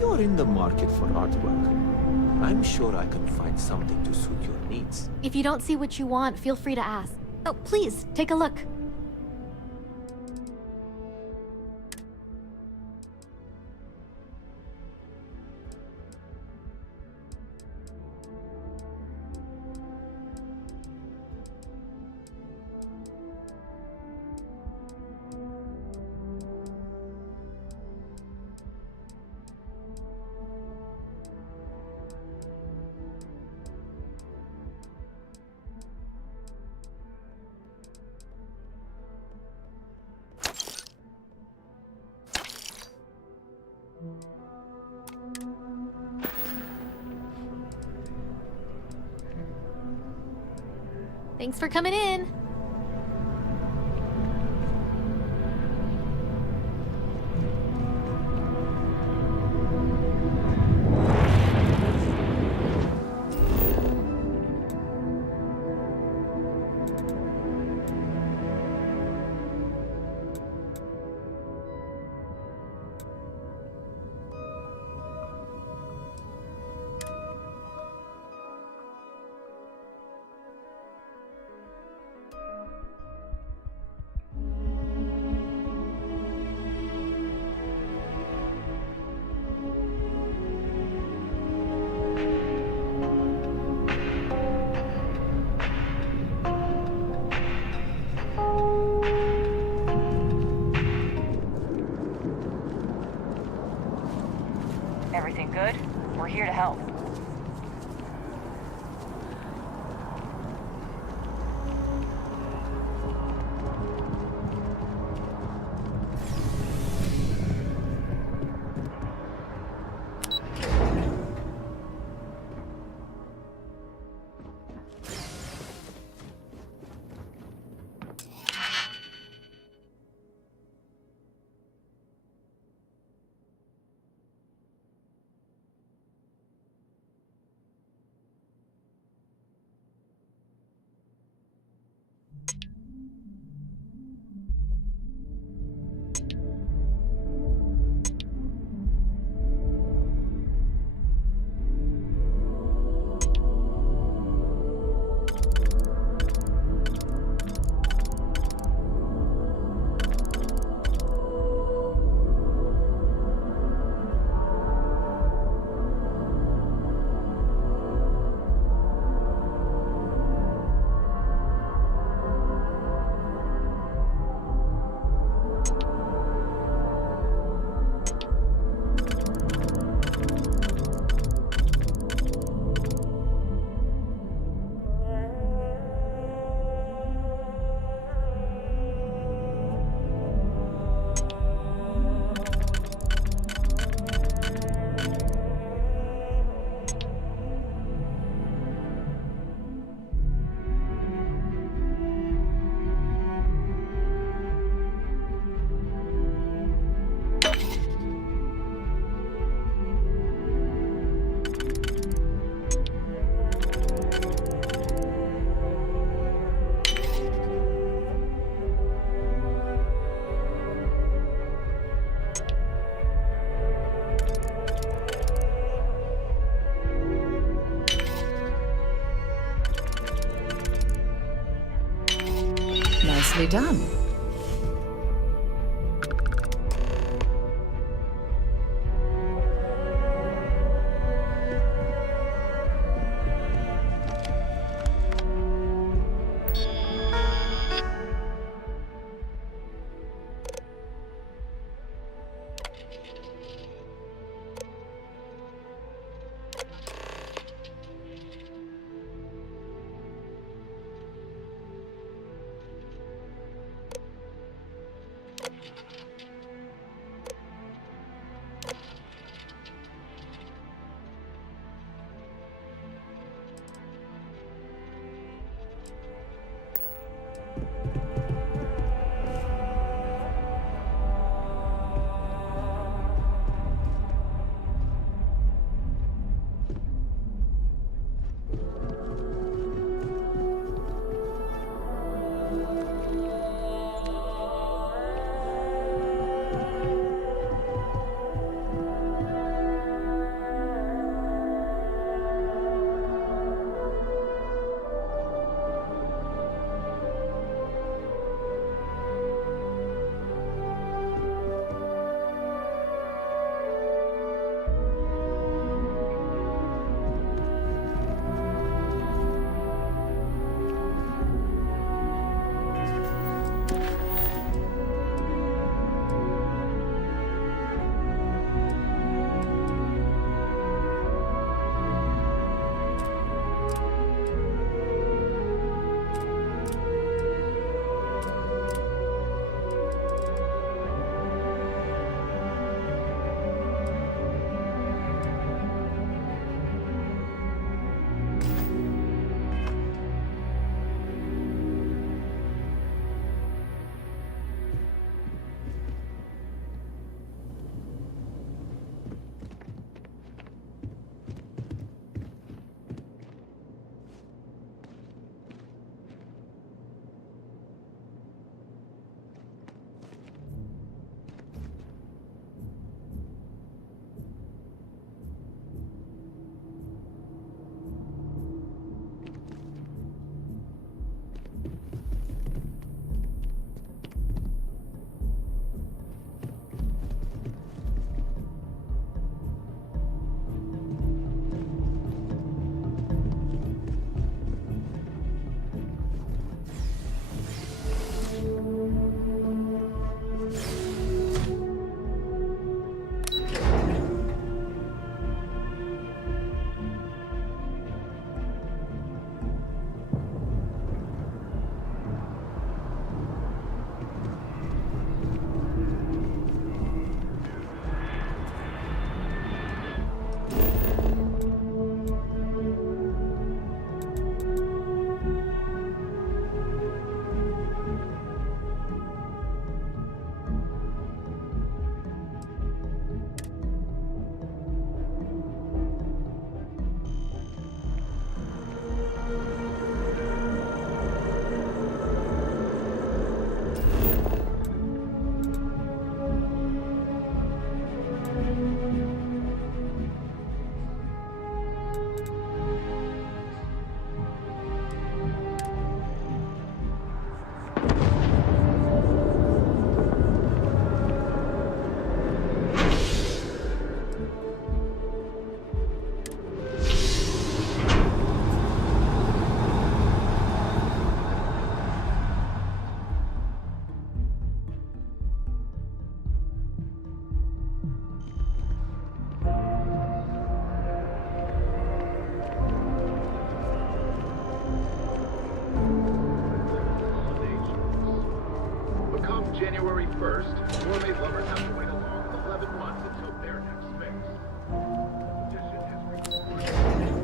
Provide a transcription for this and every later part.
you're in the market for artwork, I'm sure I can find something to suit your needs. If you don't see what you want, feel free to ask. Oh, please, take a look. Thanks for coming in. Everything good? We're here to help. Nicely done. January 1st, soulmate lovers have to wait a long 11 months until their next fix. Petition is required.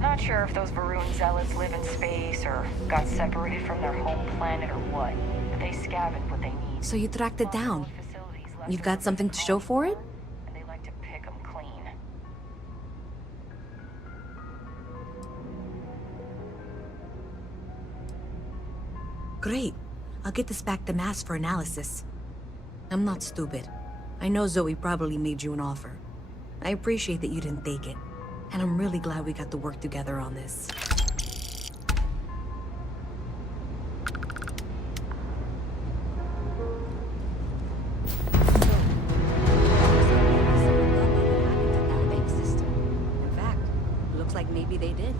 Not sure if those Varun zealots live in space or got separated from their home planet or what, but they scavenge what they need. So you tracked it down. You've got something to show for it? And they like to pick them clean. Great. I'll get this back to Mass for analysis. I'm not stupid. I know Zoe probably made you an offer. I appreciate that you didn't take it. And I'm really glad we got to work together on this. In fact, looks like maybe they did.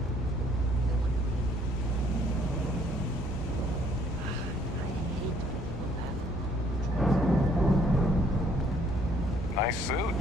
Nice suit.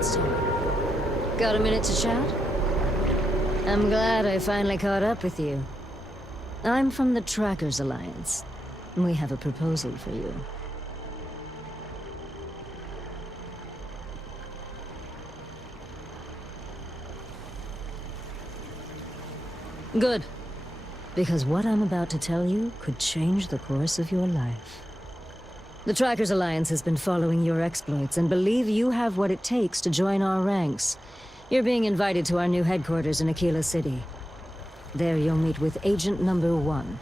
it's time. Got a minute to chat? I'm glad I finally caught up with you. I'm from the Trackers Alliance. We have a proposal for you. Good. Because what I'm about to tell you could change the course of your life. The Trackers Alliance has been following your exploits and believe you have what it takes to join our ranks. You're being invited to our new headquarters in Aquila City. There you'll meet with Agent Number 1.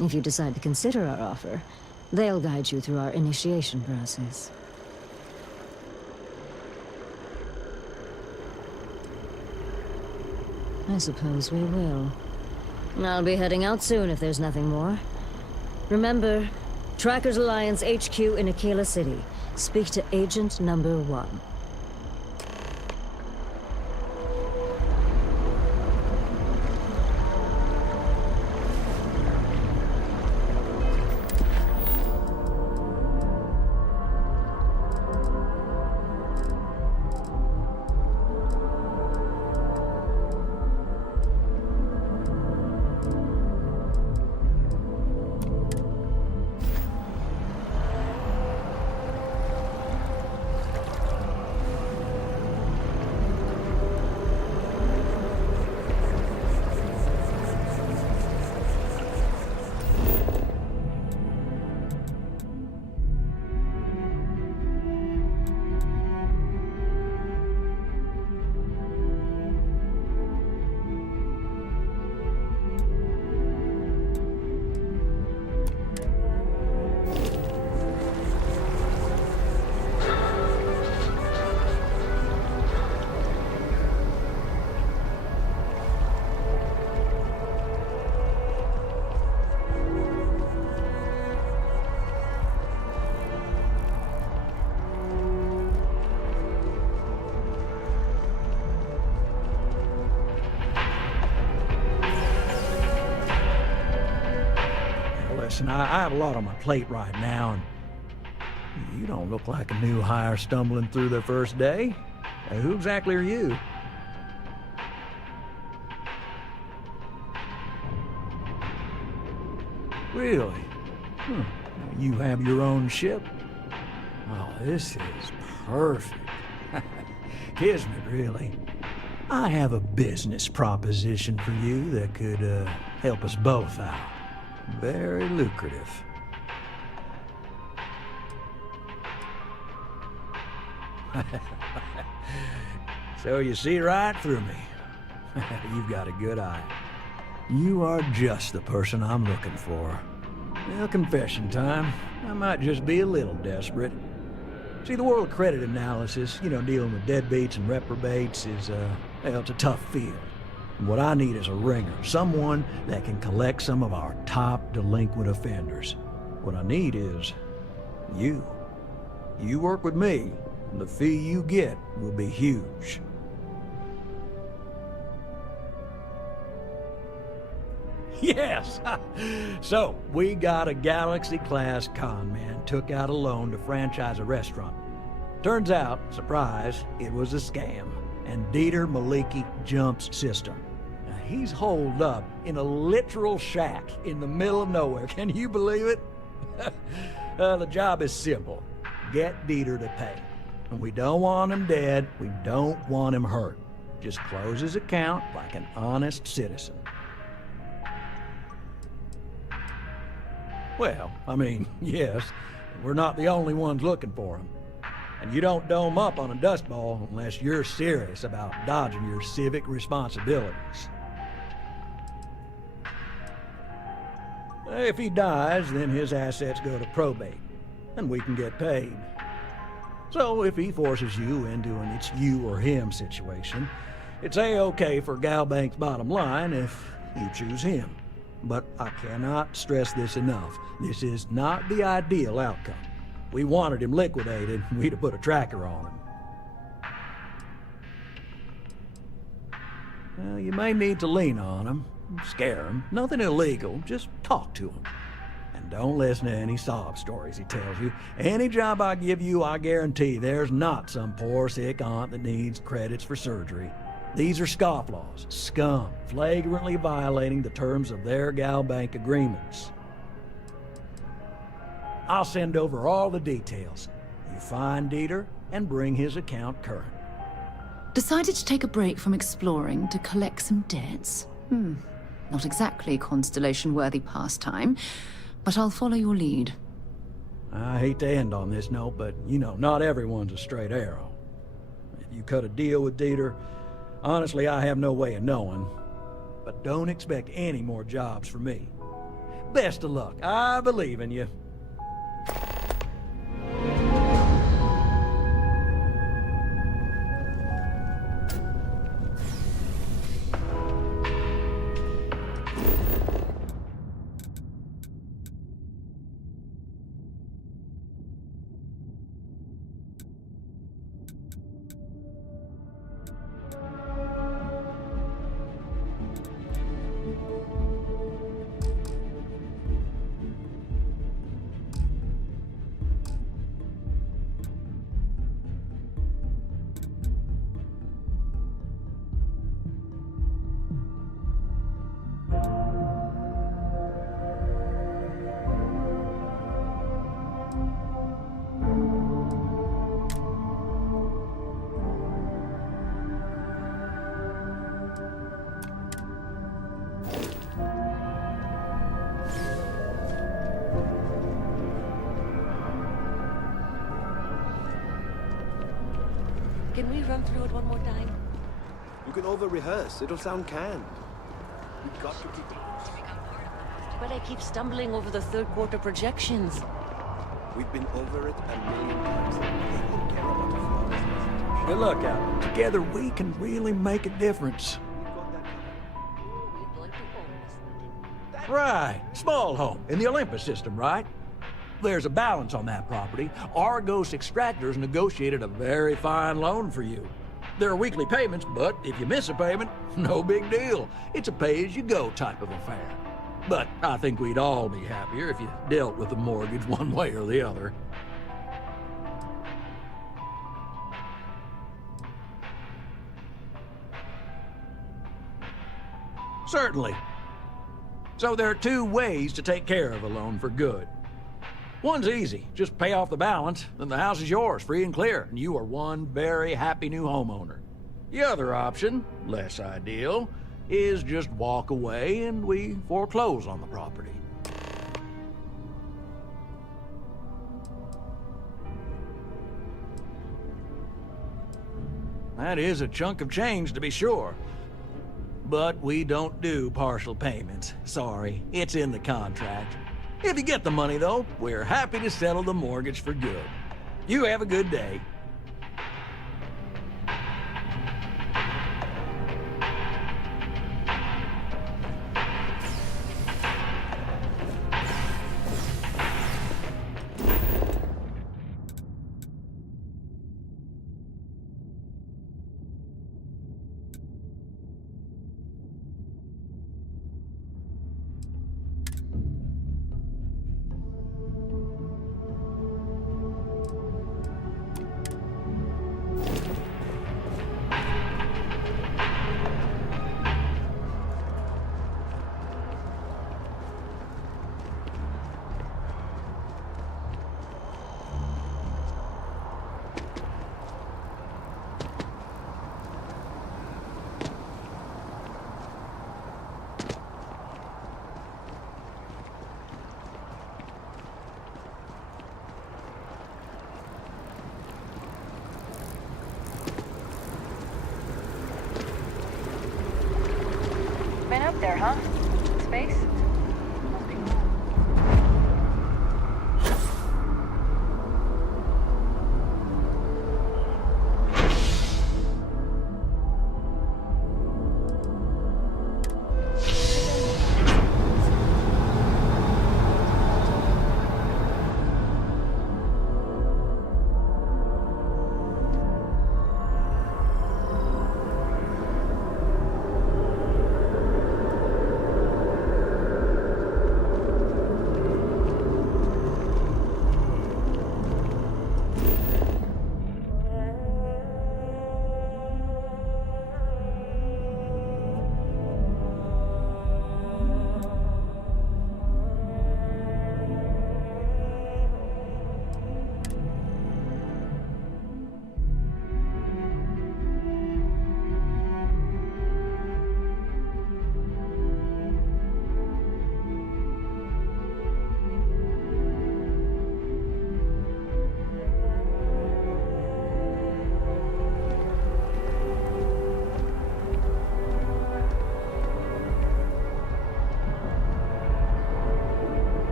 If you decide to consider our offer, they'll guide you through our initiation process. I suppose we will. I'll be heading out soon if there's nothing more. Remember, Trackers Alliance HQ in Aquila City. Speak to Agent Number 1. Listen, I have a lot on my plate right now, and you don't look like a new hire stumbling through their first day. Who exactly are you? Really? You have your own ship? Oh, this is perfect. Kismet, really. I have a business proposition for you that could help us both out. Very lucrative. So you see right through me. You've got a good eye. You are just the person I'm looking for. Well, confession time. I might just be a little desperate. See, the world credit analysis, dealing with deadbeats and reprobates is, it's a tough field. And what I need is a ringer, someone that can collect some of our top delinquent offenders. What I need is you. You work with me, and the fee you get will be huge. Yes! So, we got a Galaxy-class con man took out a loan to franchise a restaurant. Turns out, surprise, it was a scam, and Dieter Maliki jumps system. Now, he's holed up in a literal shack in the middle of nowhere. Can you believe it? The job is simple. Get Dieter to pay. And we don't want him dead, we don't want him hurt. Just close his account like an honest citizen. Well, I mean, yes, we're not the only ones looking for him. And you don't dome up on a dust ball unless you're serious about dodging your civic responsibilities. If he dies, then his assets go to probate, and we can get paid. So if he forces you into an it's you or him situation, it's A-okay for Galbank's bottom line if you choose him. But I cannot stress this enough. This is not the ideal outcome. We wanted him liquidated, we'd have put a tracker on him. Well, you may need to lean on him, scare him. Nothing illegal, just talk to him. And don't listen to any sob stories he tells you. Any job I give you, I guarantee there's not some poor sick aunt that needs credits for surgery. These are scofflaws, scum, flagrantly violating the terms of their gal bank agreements. I'll send over all the details. You find Dieter and bring his account current. Decided to take a break from exploring to collect some debts? Not exactly Constellation-worthy pastime, but I'll follow your lead. I hate to end on this note, but, you know, not everyone's a straight arrow. If you cut a deal with Dieter, honestly, I have no way of knowing. But don't expect any more jobs from me. Best of luck. I believe in you. Can we run through it one more time? You can over-rehearse. It'll sound canned. You've got to keep it. But I keep stumbling over the third quarter projections. We've been over it a million times. They don't care about the flaws. Good luck, Al. Together we can really make a difference. We've got that We're going to own this. Right. Small home in the Olympus system, right? There's a balance on that property. Argos Extractors negotiated a very fine loan for you. There are weekly payments, but if you miss a payment, no big deal. It's a pay-as-you-go type of affair. But I think we'd all be happier if you dealt with the mortgage one way or the other. Certainly. So there are two ways to take care of a loan for good. One's easy. Just pay off the balance, then the house is yours, free and clear, and you are one very happy new homeowner. The other option, less ideal, is just walk away and we foreclose on the property. That is a chunk of change, to be sure. But we don't do partial payments. Sorry, it's in the contract. If you get the money, though, we're happy to settle the mortgage for good. You have a good day. Been up there, huh? Space? Must be cool.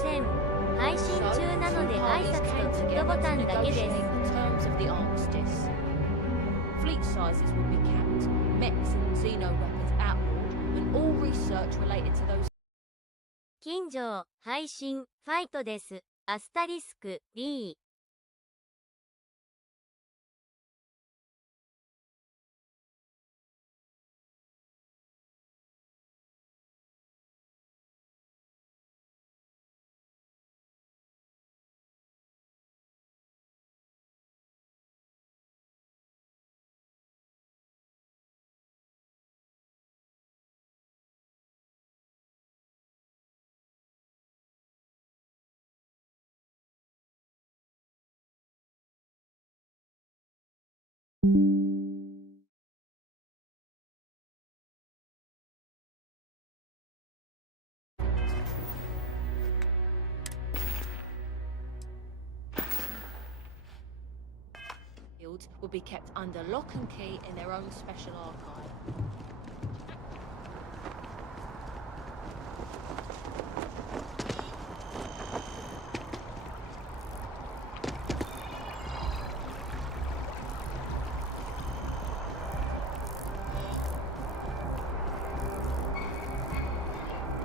せん。配信中なので挨拶とグッドボタンだけです。Terms of the armistice. Fleet sizes will be capped, mechs and xeno weapons outlawed, and all research related to those. 近所配信ファイトです。アスタリスク D。Will be kept under lock and key in their own special archive.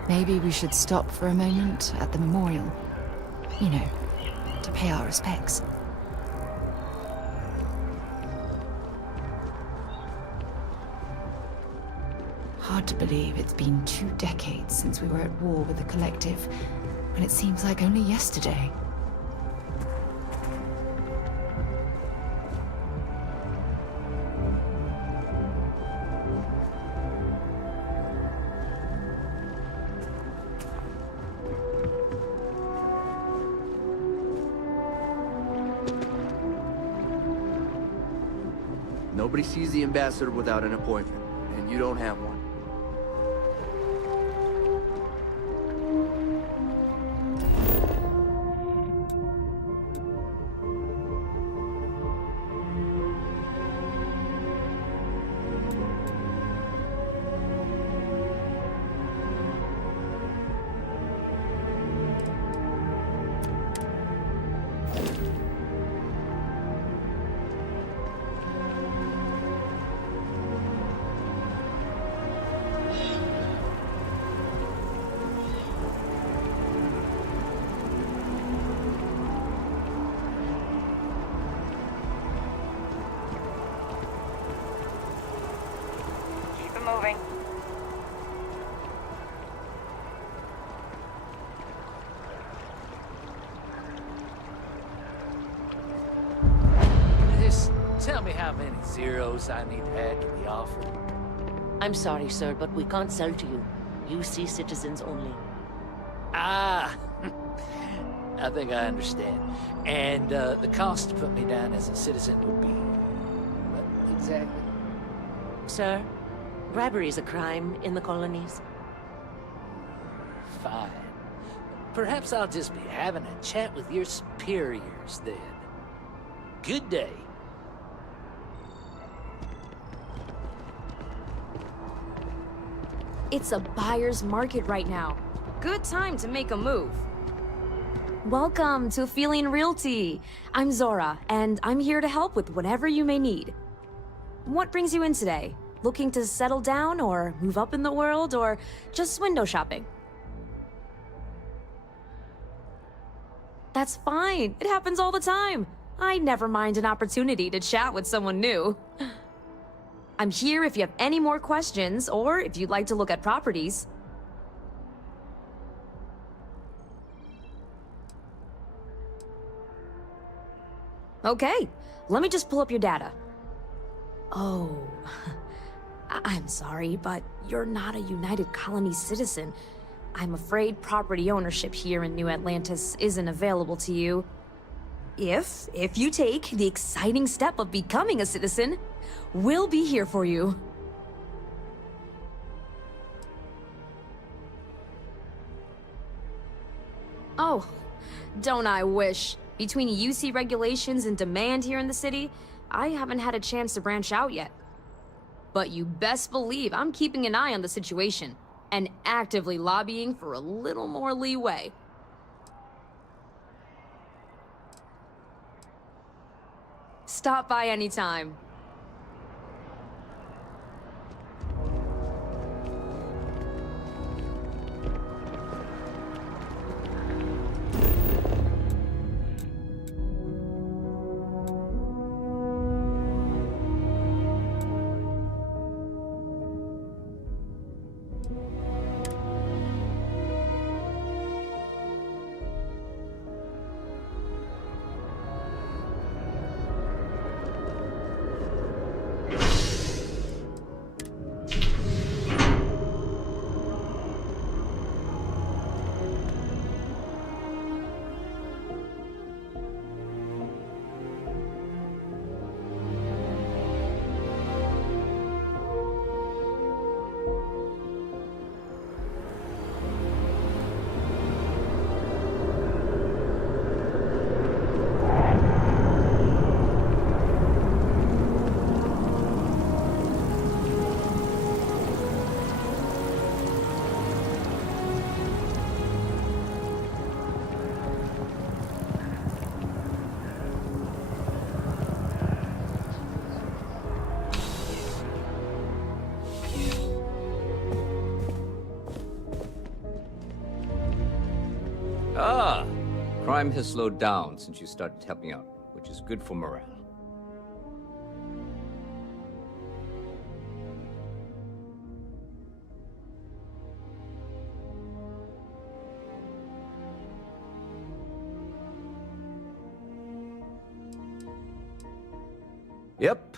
Maybe we should stop for a moment at the memorial. You know, to pay our respects. Hard to believe it's been 2 decades since we were at war with the Collective, when it seems like only yesterday. Nobody sees the ambassador without an appointment, and you don't have one. Moving. Just tell me how many zeros I need to add to the offer. I'm sorry, sir, but we can't sell to you. UC citizens only. Ah, I think I understand. And the cost to put me down as a citizen would be what exactly? Sir, bribery is a crime in the colonies. Fine. Perhaps I'll just be having a chat with your superiors then. Good day. It's a buyer's market right now. Good time to make a move. Welcome to Feeling Realty. I'm Zora, and I'm here to help with whatever you may need. What brings you in today? Looking to settle down or move up in the world or just window shopping? That's fine. It happens all the time. I never mind an opportunity to chat with someone new. I'm here if you have any more questions or if you'd like to look at properties. Okay, let me just pull up your data. Oh, I'm sorry, but you're not a United Colony citizen. I'm afraid property ownership here in New Atlantis isn't available to you. If you take the exciting step of becoming a citizen, we'll be here for you. Oh, don't I wish. Between UC regulations and demand here in the city, I haven't had a chance to branch out yet. But you best believe I'm keeping an eye on the situation and actively lobbying for a little more leeway. Stop by anytime. Ah, crime has slowed down since you started helping out, which is good for morale. Yep.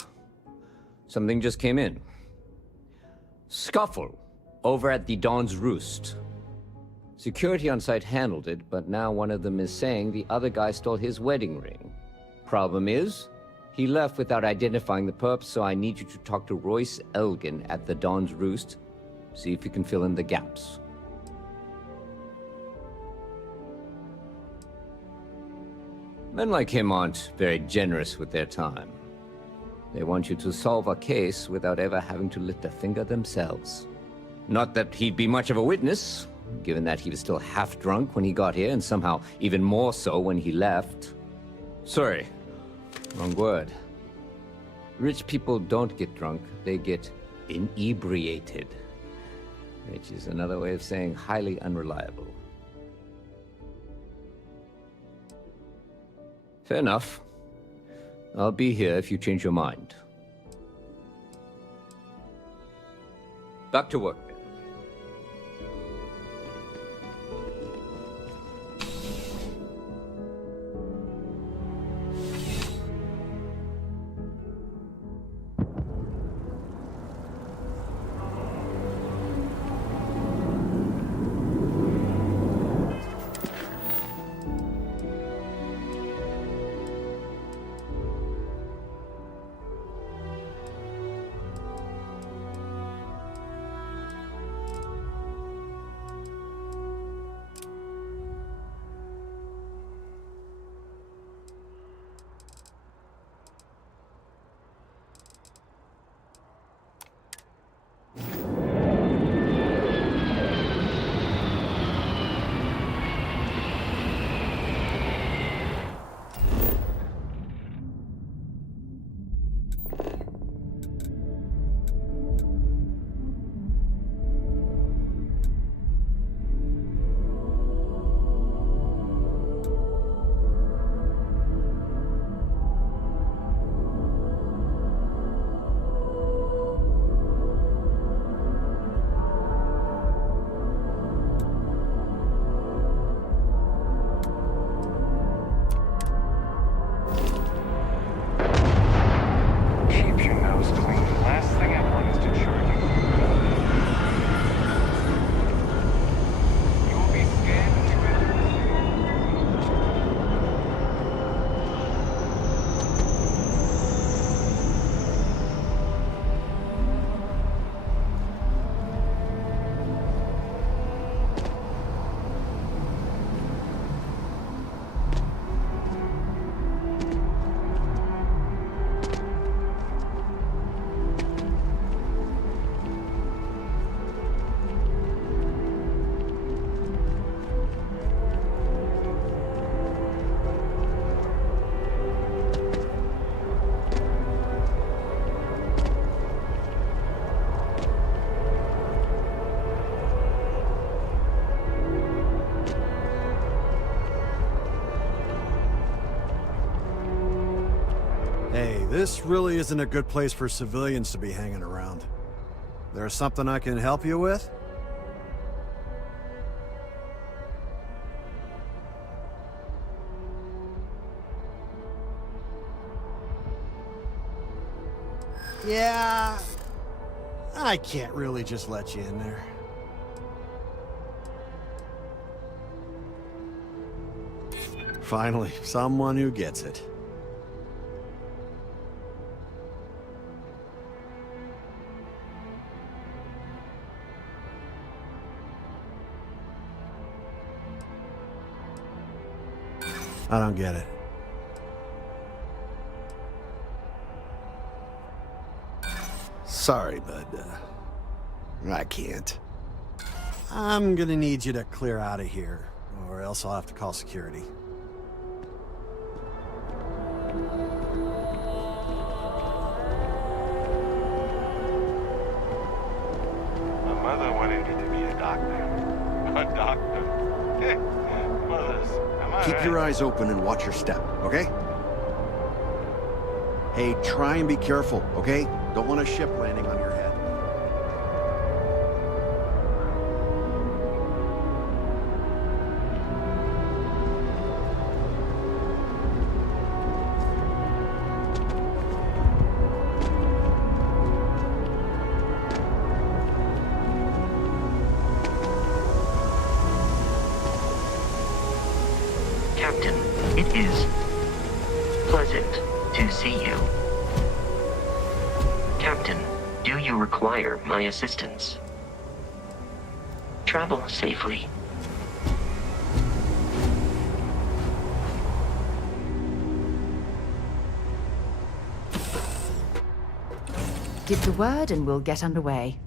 Something just came in. Scuffle over at the Dawn's Roost. Security on site handled it, but now one of them is saying the other guy stole his wedding ring. Problem is, he left without identifying the perp, so I need you to talk to Royce Elgin at the Dawn's Roost. See if you can fill in the gaps. Men like him aren't very generous with their time. They want you to solve a case without ever having to lift a finger themselves. Not that he'd be much of a witness, given that he was still half drunk when he got here, and somehow even more so when he left. Sorry, wrong word. Rich people don't get drunk, they get inebriated. Which is another way of saying highly unreliable. Fair enough. I'll be here if you change your mind. Back to work. This really isn't a good place for civilians to be hanging around. There's something I can help you with? Yeah, I can't really just let you in there. Finally, someone who gets it. I don't get it. Sorry, bud. I can't. I'm gonna need you to clear out of here, or else I'll have to call security. My mother wanted you to be a doctor. A doctor? Mothers, am I Keep your eyes open and watch your step, okay? Hey, try and be careful, okay? Don't want a ship landing on your head. Captain, it is pleasant to see you. Captain, do you require my assistance? Travel safely. Give the word and we'll get underway.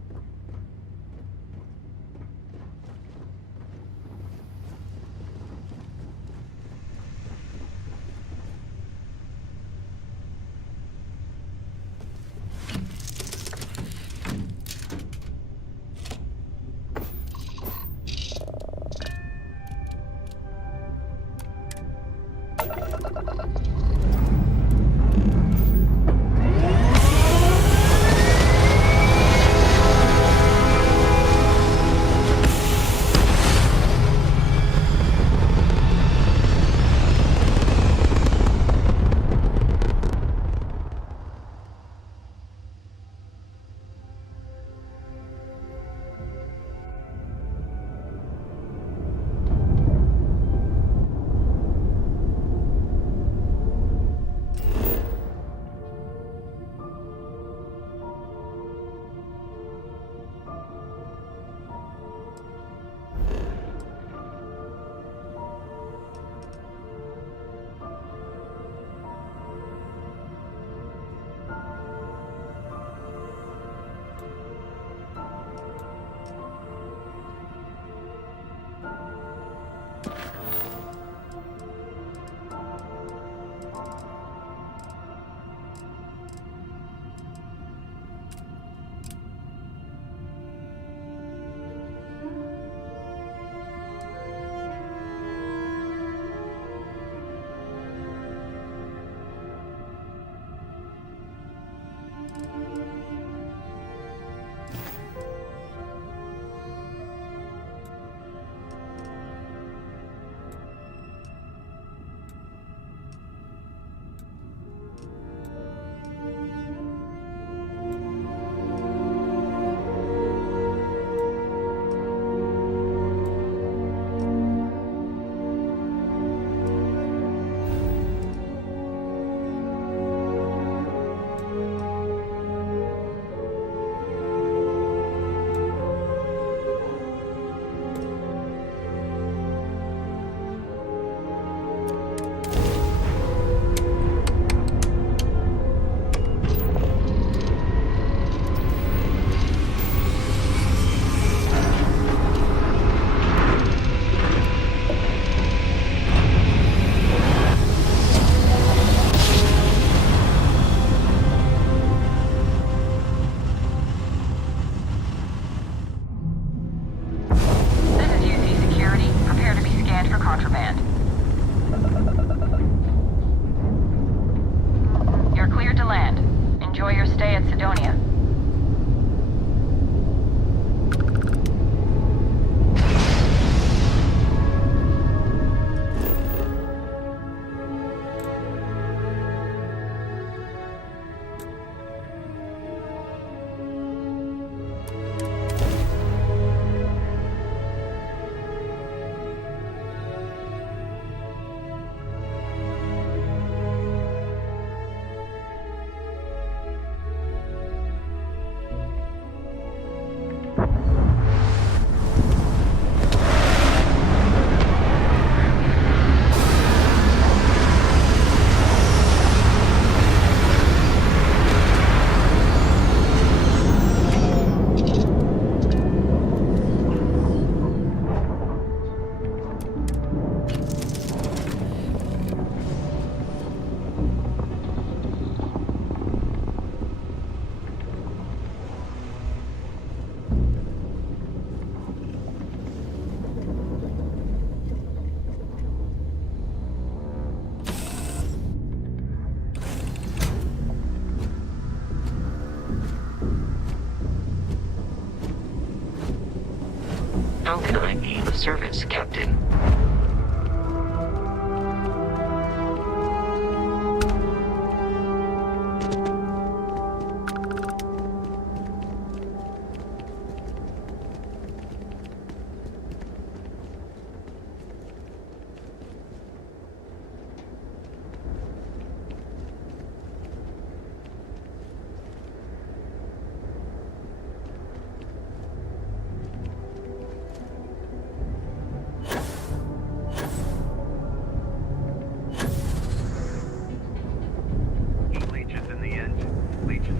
How can I be of service, Captain?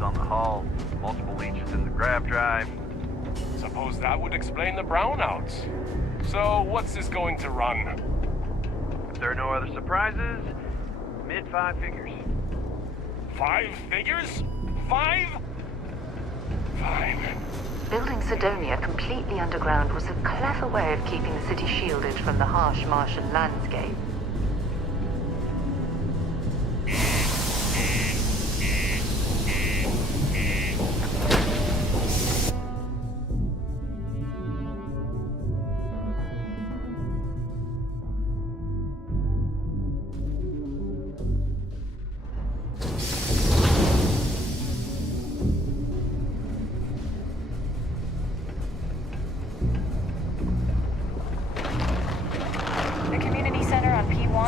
On the hull, multiple leeches in the grav drive. Suppose that would explain the brownouts. So, what's this going to run? If there are no other surprises, mid-5 figures. 5 figures? 5? Fine. Building Sidonia completely underground was a clever way of keeping the city shielded from the harsh Martian landscape.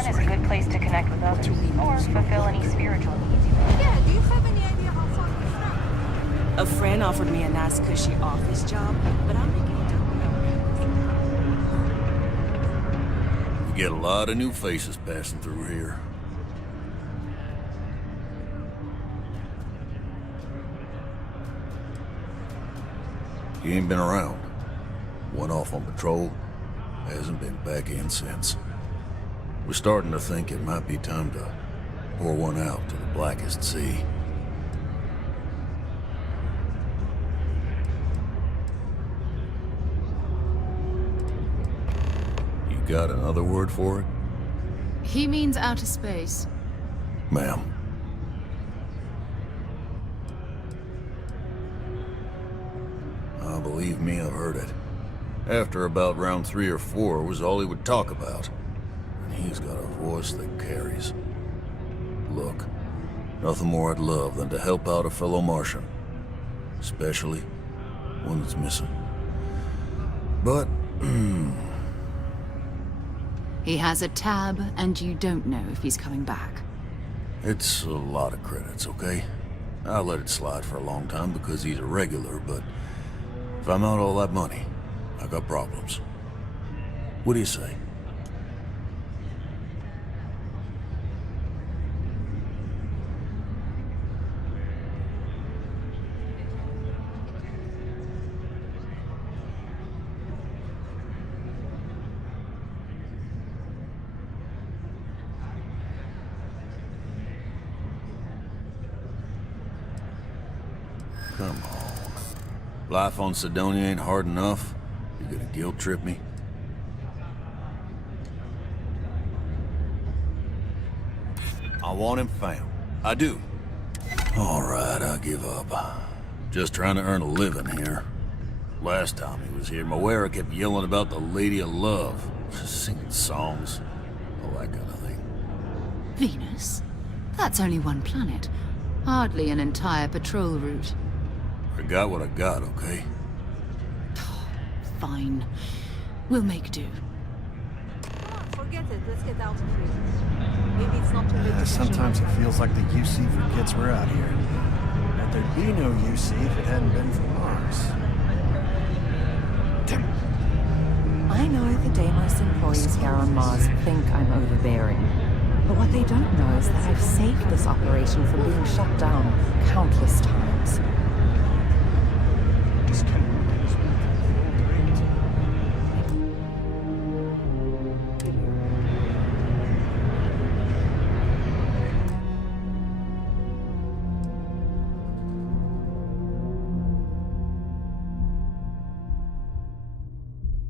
Is a good place to connect with others, or fulfill any spiritual needs you may have. Yeah, do you have any idea how far it's from? A friend offered me a nice cushy office job, but I'm making it up. You get a lot of new faces passing through here. He ain't been around. Went off on patrol. Hasn't been back in since. We're starting to think it might be time to pour one out to the blackest sea. You got another word for it? He means outer space. Ma'am. Believe me, I've heard it. After about round 3 or 4 was all he would talk about. He's got a voice that carries. Look, nothing more I'd love than to help out a fellow Martian. Especially one that's missing. But, He has a tab, and you don't know if he's coming back. it's a lot of credits, okay? I let it slide for a long time because he's a regular, but if I'm out all that money, I got problems. What do you say? Come on. Life on Sidonia ain't hard enough. You gonna guilt trip me? I want him found. I do. All right, I give up. Just trying to earn a living here. Last time he was here, Moera kept yelling about the Lady of Love. Just singing songs. All that kind of thing. Venus? That's only one planet. Hardly an entire patrol route. I got what I got, okay? Fine. We'll make do. Forget it. Let's get out of here. Maybe it's not too late to Sometimes it feels like the UC forgets we're out here. But there'd be no UC if it hadn't been for Mars. Damn. I know the Deimos employees here on Mars think I'm overbearing. But what they don't know is that I've saved this operation from being shut down countless times.